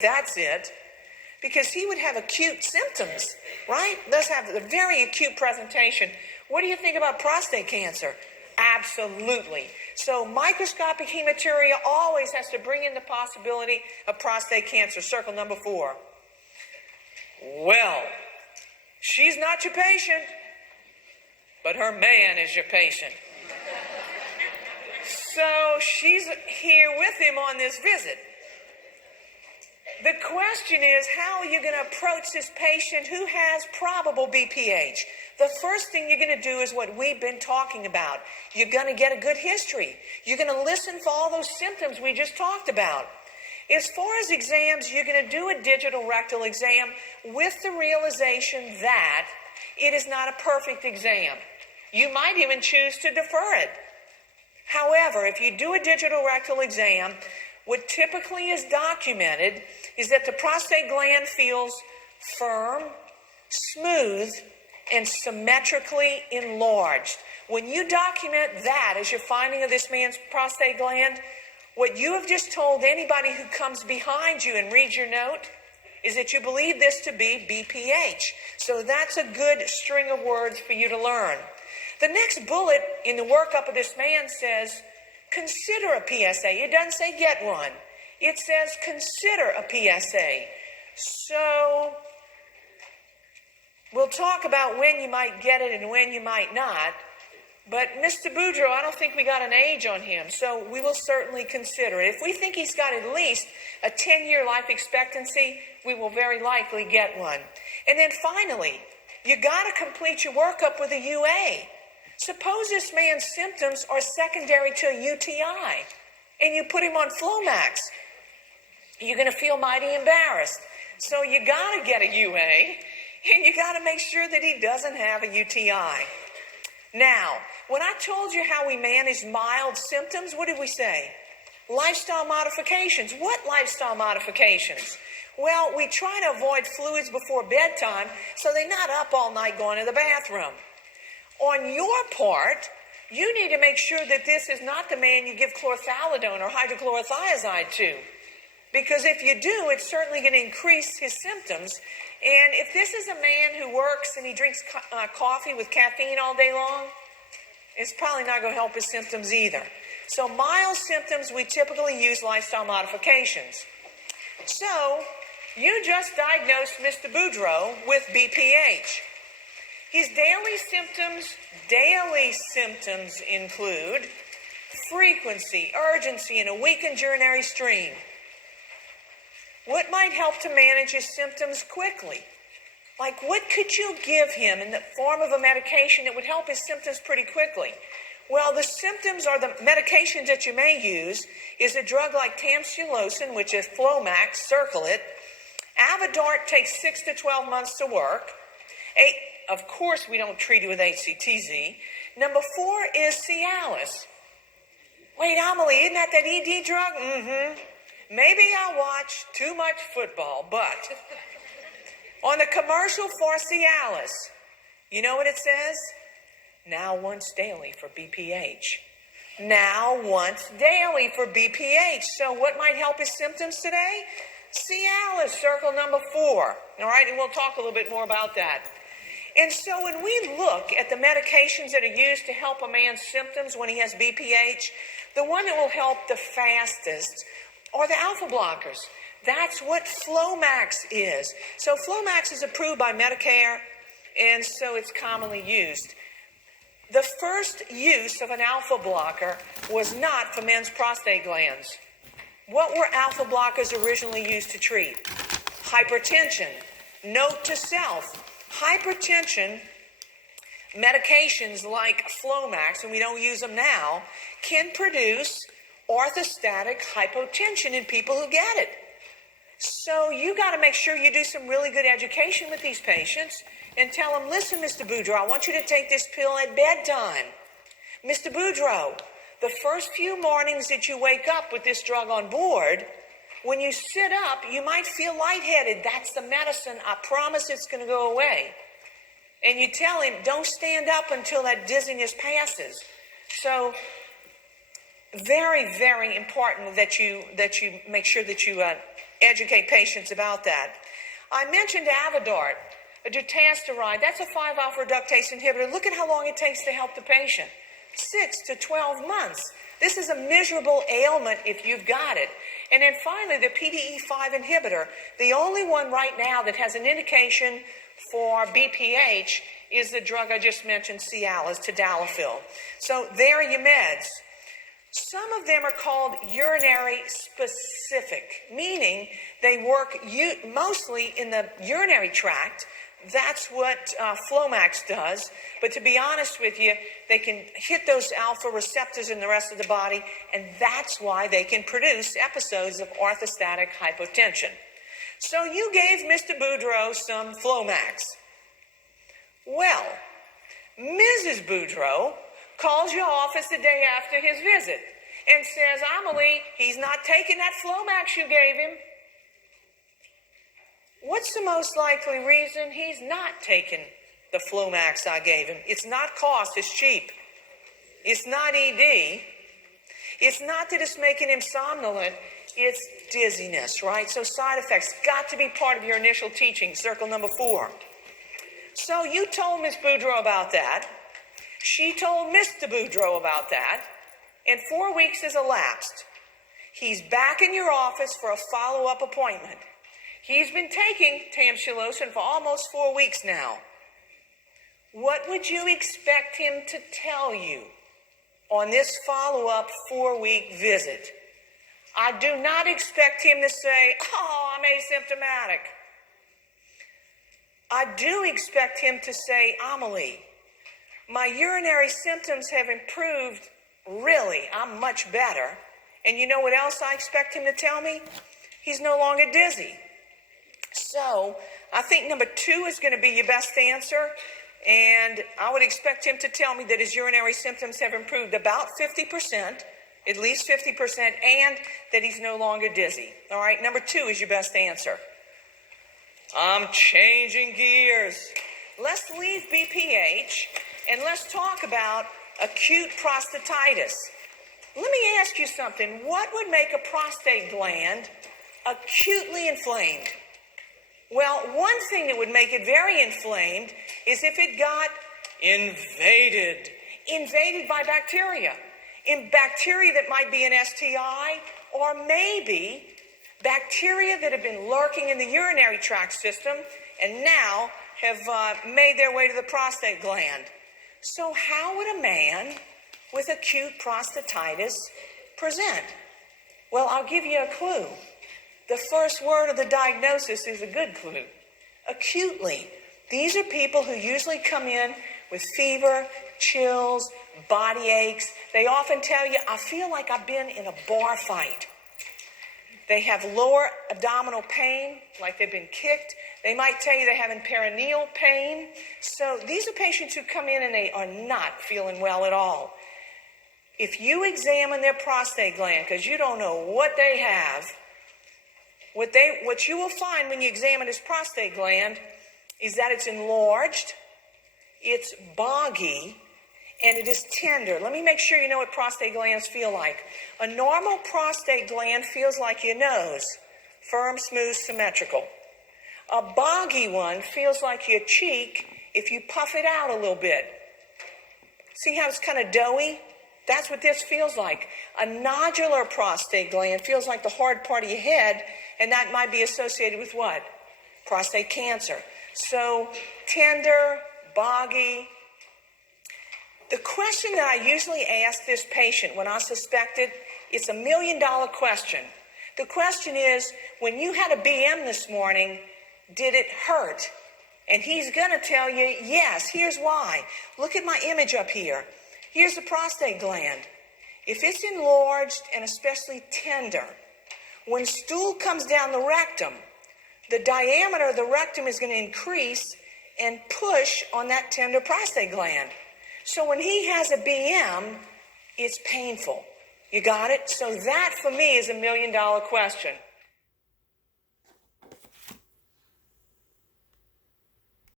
That's it. Because he would have acute symptoms, right? Does have a very acute presentation. What do you think about prostate cancer? Absolutely. So microscopic hematuria always has to bring in the possibility of prostate cancer. Circle number 4. Well, she's not your patient, but her man is your patient. So she's here with him on this visit. The question is, how are you going to approach this patient who has probable BPH? The first thing you're going to do is what we've been talking about. You're going to get a good history. You're going to listen for all those symptoms we just talked about. As far as exams, you're going to do a digital rectal exam with the realization that it is not a perfect exam. You might even choose to defer it. However, if you do a digital rectal exam, what typically is documented is that the prostate gland feels firm, smooth, and symmetrically enlarged. When you document that as your finding of this man's prostate gland, what you have just told anybody who comes behind you and reads your note is that you believe this to be BPH. So that's a good string of words for you to learn. The next bullet in the workup of this man says, consider a PSA. It doesn't say get one. It says consider a PSA. So we'll talk about when you might get it and when you might not. But Mr. Boudreau, I don't think we got an age on him, so we will certainly consider it. If we think he's got at least a 10-year life expectancy, we will very likely get one. And then finally, you got to complete your workup with a UA. Suppose this man's symptoms are secondary to a UTI, and you put him on Flomax. You're going to feel mighty embarrassed. So you got to get a UA, and you got to make sure that he doesn't have a UTI. Now, when I told you how we manage mild symptoms, what did we say? Lifestyle modifications. What lifestyle modifications? Well, we try to avoid fluids before bedtime so they're not up all night going to the bathroom. On your part, you need to make sure that this is not the man you give chlorthalidone or hydrochlorothiazide to. Because if you do, it's certainly going to increase his symptoms. And if this is a man who works and he drinks coffee with caffeine all day long, it's probably not going to help his symptoms either. So mild symptoms, we typically use lifestyle modifications. So you just diagnosed Mr. Boudreau with BPH. His daily symptoms include frequency, urgency, and a weakened urinary stream. What might help to manage his symptoms quickly? Like, what could you give him in the form of a medication that would help his symptoms pretty quickly? Well, the symptoms or the medications that you may use is a drug like tamsulosin, which is Flomax, circle it. Avodart takes 6 to 12 months to work. Of course, we don't treat it with HCTZ. Number 4 is Cialis. Wait, Amelie, isn't that ED drug? Mm-hmm. Maybe I watch too much football, but on the commercial for Cialis, you know what it says? Now once daily for BPH. Now once daily for BPH. So what might help his symptoms today? Cialis, circle number 4. All right, and we'll talk a little bit more about that. And so when we look at the medications that are used to help a man's symptoms when he has BPH, the one that will help the fastest are the alpha blockers. That's what Flomax is. So Flomax is approved by Medicare, and so it's commonly used. The first use of an alpha blocker was not for men's prostate glands. What were alpha blockers originally used to treat? Hypertension. Note to self. Hypertension medications like Flomax, and we don't use them now, can produce orthostatic hypotension in people who get it. So you got to make sure you do some really good education with these patients and tell them, listen, Mr. Boudreau, I want you to take this pill at bedtime. Mr. Boudreau, the first few mornings that you wake up with this drug on board, when you sit up, you might feel lightheaded. That's the medicine. I promise it's going to go away. And you tell him, don't stand up until that dizziness passes. So very, very important that you make sure that you educate patients about that. I mentioned Avodart, a dutasteride. That's a 5-alpha reductase inhibitor. Look at how long it takes to help the patient. 6 to 12 months. This is a miserable ailment if you've got it. And then finally, the PDE5 inhibitor. The only one right now that has an indication for BPH is the drug I just mentioned, Cialis, tadalafil. So there are your meds. Some of them are called urinary specific, meaning they work mostly in the urinary tract. That's what Flomax does. But to be honest with you, they can hit those alpha receptors in the rest of the body, and that's why they can produce episodes of orthostatic hypotension. So you gave Mr. Boudreau some Flomax. Well, Mrs. Boudreau calls your office the day after his visit and says, Amelie, he's not taking that Flomax you gave him. What's the most likely reason he's not taking the Flomax I gave him? It's not cost, it's cheap. It's not ED. It's not that it's making him somnolent, it's dizziness, right? So side effects got to be part of your initial teaching, circle number 4. So you told Ms. Boudreau about that. She told Mr. Boudreau about that. And 4 weeks has elapsed. He's back in your office for a follow-up appointment. He's been taking tamsulosin for almost 4 weeks now. What would you expect him to tell you on this follow-up 4-week visit? I do not expect him to say, oh, I'm asymptomatic. I do expect him to say, Amelie, my urinary symptoms have improved. Really, I'm much better. And you know what else I expect him to tell me? He's no longer dizzy. So I think number 2 is going to be your best answer. And I would expect him to tell me that his urinary symptoms have improved about 50%, at least 50%, and that he's no longer dizzy. All right, number 2 is your best answer. I'm changing gears. Let's leave BPH and let's talk about acute prostatitis. Let me ask you something. What would make a prostate gland acutely inflamed? Well, one thing that would make it very inflamed is if it got invaded by bacteria. In bacteria that might be an STI, or maybe bacteria that have been lurking in the urinary tract system and now have made their way to the prostate gland. So how would a man with acute prostatitis present? Well, I'll give you a clue. The first word of the diagnosis is a good clue. Acutely. These are people who usually come in with fever, chills, body aches. They often tell you, I feel like I've been in a bar fight. They have lower abdominal pain, like they've been kicked. They might tell you they're having perineal pain. So these are patients who come in and they are not feeling well at all. If you examine their prostate gland, because you don't know what they have, what you will find when you examine his prostate gland is that it's enlarged, it's boggy, and it is tender. Let me make sure you know what prostate glands feel like. A normal prostate gland feels like your nose, firm, smooth, symmetrical. A boggy one feels like your cheek if you puff it out a little bit. See how it's kind of doughy? That's what this feels like. A nodular prostate gland feels like the hard part of your head, and that might be associated with what? Prostate cancer. So tender, boggy. The question that I usually ask this patient when I suspect it, it's $1 million question. The question is, when you had a BM this morning, did it hurt? And he's going to tell you, yes, here's why. Look at my image up here. Here's the prostate gland. If it's enlarged and especially tender, when stool comes down the rectum, the diameter of the rectum is going to increase and push on that tender prostate gland. So when he has a BM, it's painful. You got it? So that for me is $1 million question.